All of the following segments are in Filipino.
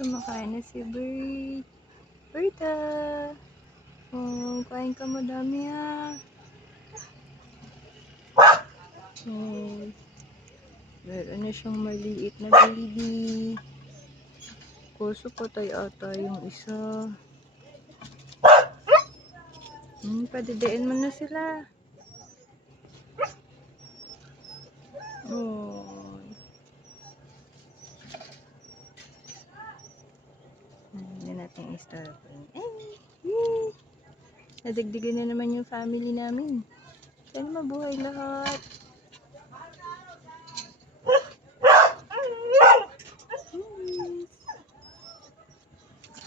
Kumakain na si Bert. Berta! Oh, kain ka madami ha. Oh. Meron na siyang maliit na baby. Kuso patay ata yung isa. Hmm, padidiin mo na sila. Oh. Hindi natin i-styrofoam. Eh, yay! Nadagdagan na naman yung family namin. Sana mabuhay lahat.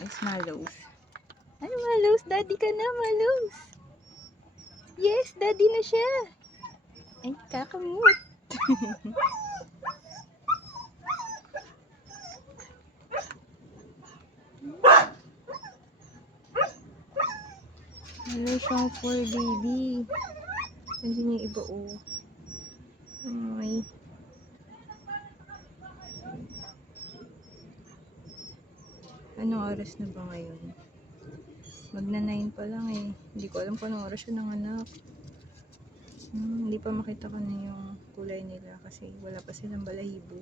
Ay, Malos. Ay, Malos. Daddy ka na, Malos. Yes, daddy na siya. Ay, kakamut. Ano siyang for baby. Nandiyan yung iba, oh. Ay. Anong oras na ba ngayon? Magna 9 pa lang eh. Hindi ko alam kung anong oras siya nanganak. Hmm, hindi pa makita ko na yung kulay nila kasi wala pa silang balahibo.